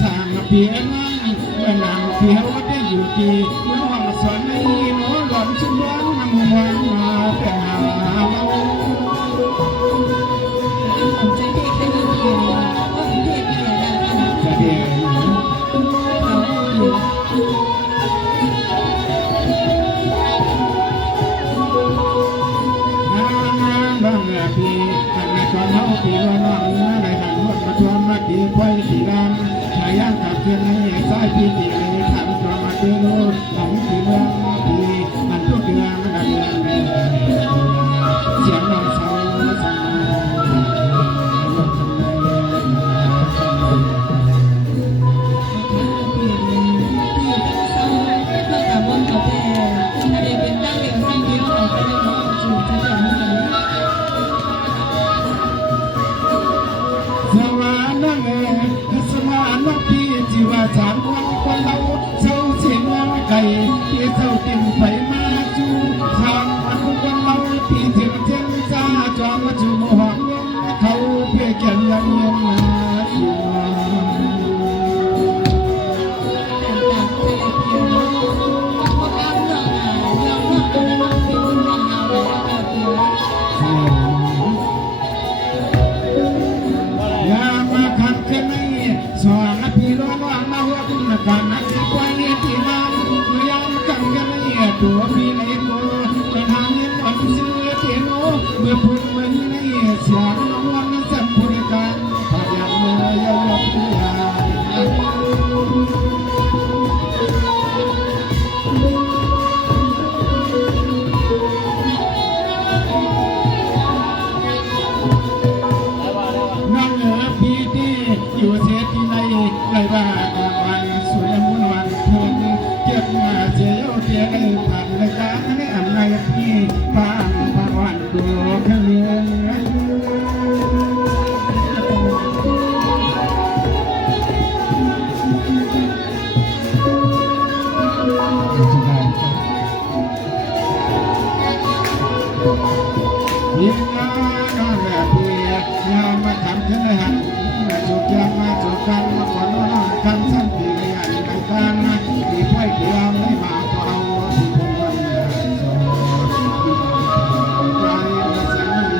สามเพียงนางเพียวได้อยู่ที่น้องสอนให้น้องหลอนชุบวันน้ำมันมาแต่หาใจที่แค่นี้เองก็เรียกเพียงได้แค่นั้นเขาอยู่บางพี่หันมาตอนเฮาพี่ว่าน้องอะไรหันมาทวนมาดีไฟสีดำชาย่างกับเพื่อนให้สายพี่ตีเลยทำตัวมาเตือนรู้หลังที่เมืองพี่มันทุกเดือนมันดังเสียงน้องเศร้าสั่งสามวันคนเราเช้าเสียงไก่ที่เช้าติ่มไปมาจูสามวันคนเราที่เสียงเจ้าจ้าจอมจูหอมเขาเพื่อเกี่ยงยังมาที่ยามาขัดกันในสอนพี่ร้อนว่ามาหัวคุณการนักที่ควายที่น้ำยามกันกันในตัวพี่ในตัวเป็นทางเงินวันซื้อเตียนโอเมื่อพูดเหมือนในเสียงน้องวันสัมผัสกันพยายามเมื่อยาวที่ยาอยู่เสียที่ในไรบ้างวันสวยมุ่นวันเพิ่นเจ็บมาเสียโยเสียในผ่านรายการในอันในพี่ฟังพระวันดูแค่เรื่องยิ่งน้อยแบบเพียยามมาทำขึ้นในหันจุกยามมาจุกกันมาก่อนน้องคำสั้นที่ไม่อันในการที่ไฟเดียวไม่มาก็เอาที่คงวันจอดใจมาสั่ง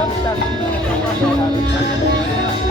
ขอชมกันลุ้นคนก็ลงคนเดียว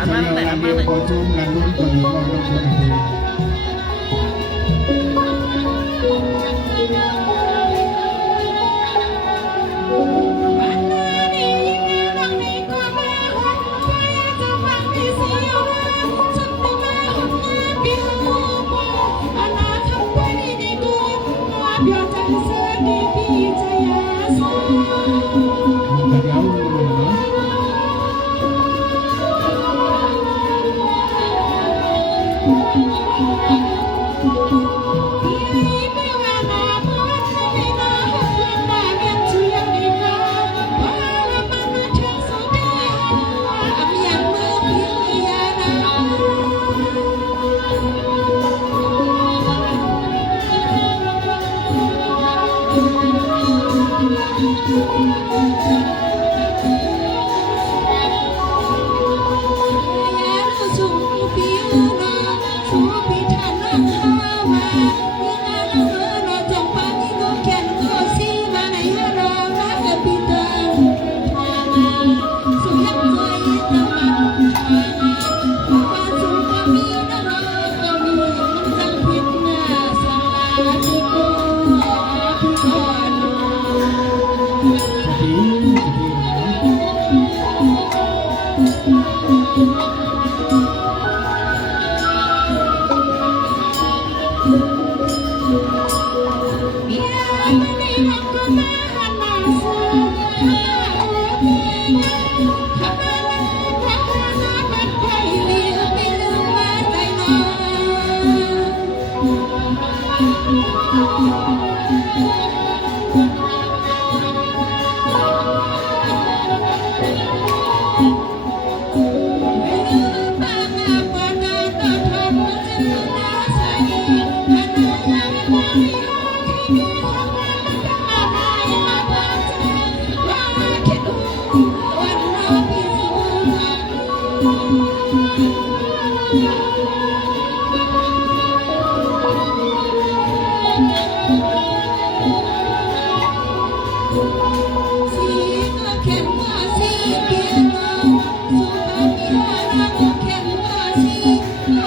Hãy subscribe cho kênh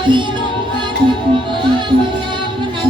Ghiền Mì Gõ để không bỏ lỡ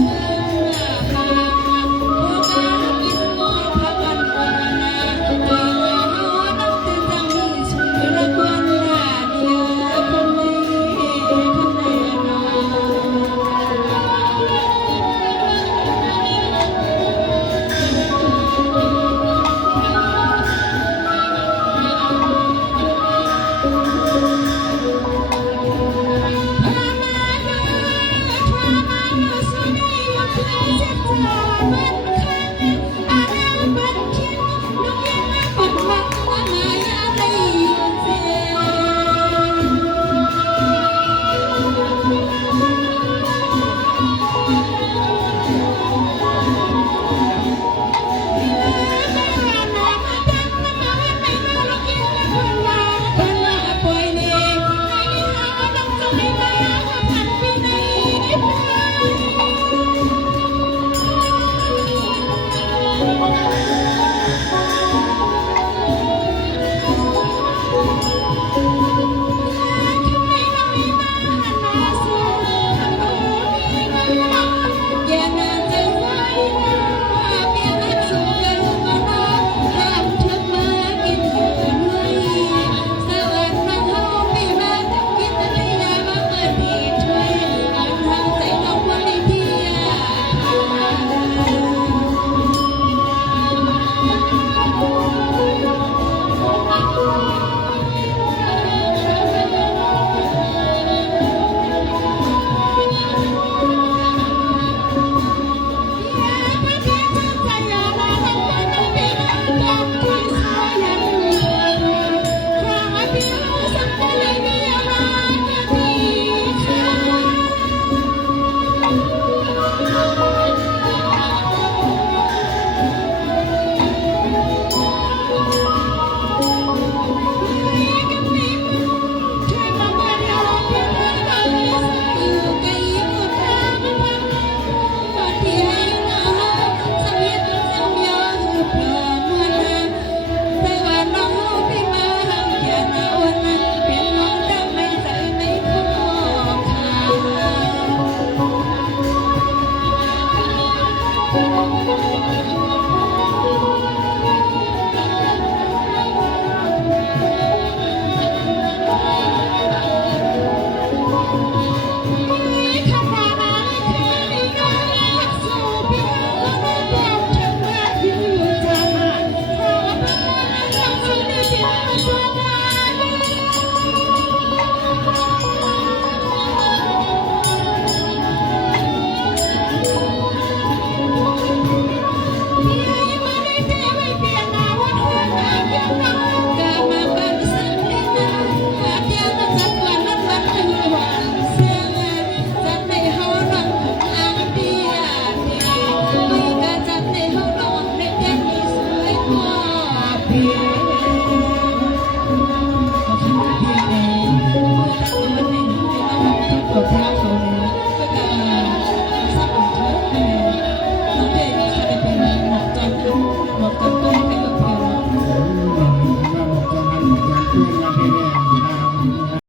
พี่